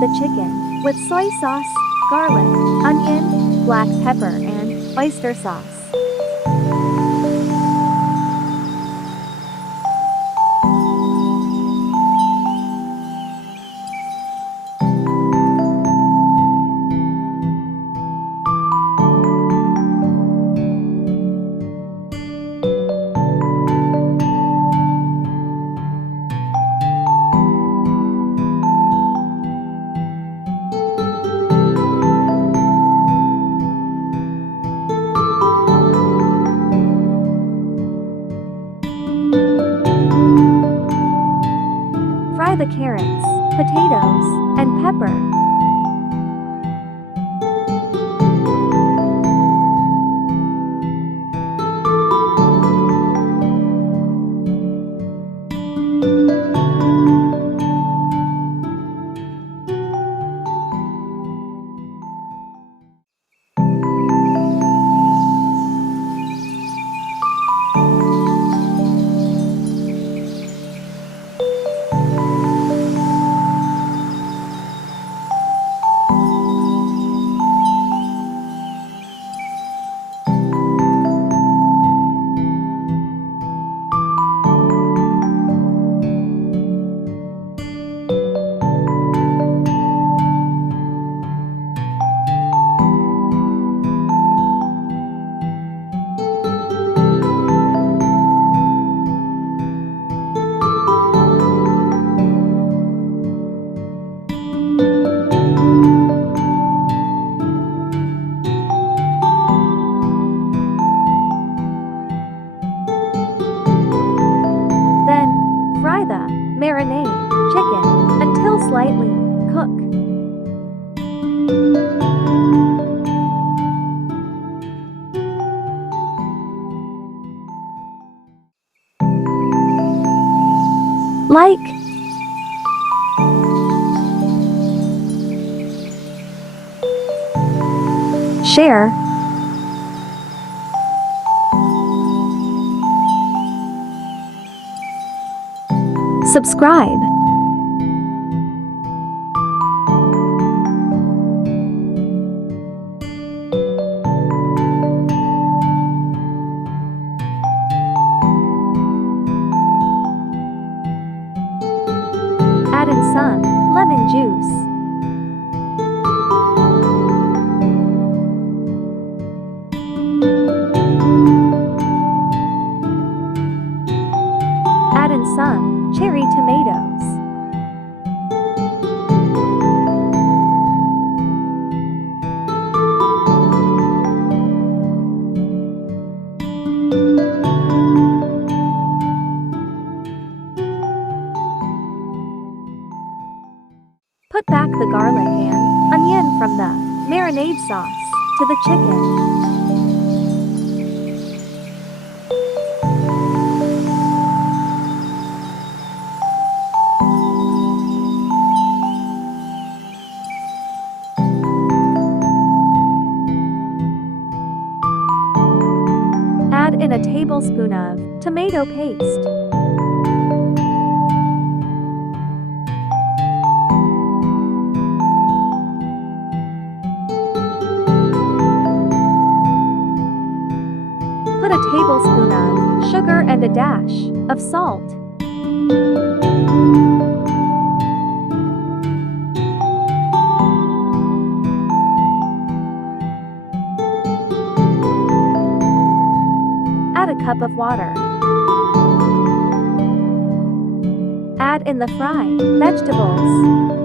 the chicken with soy sauce, garlic, onion, black pepper, and oyster sauce. Fry the carrots, potatoes, and pepper. Then, fry the marinade chicken until slightly cooked. Like, share, subscribe. Add in some lemon juice. Add in some cherry tomatoes. Put back the garlic and onion from the marinade sauce to the chicken. Add in a tablespoon of tomato paste. Put a tablespoon of sugar and a dash of salt. Add a cup of water. Add in the fried vegetables.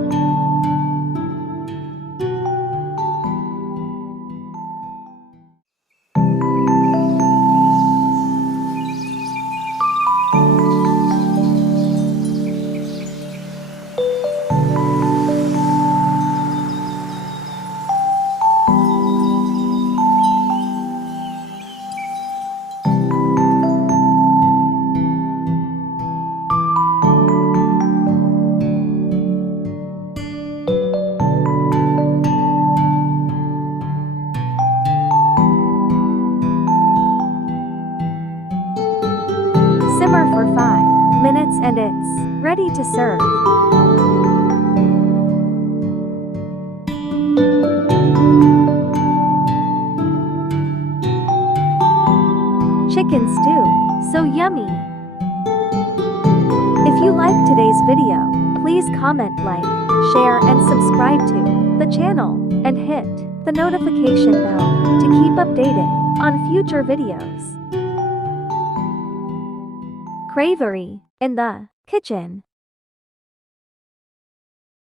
Simmer for 5 minutes and it's ready to serve. chicken stew. So yummy! If you like today's video, please comment, like, share and subscribe to the channel and hit the notification bell to keep updated on future videos. Cravery in the kitchen.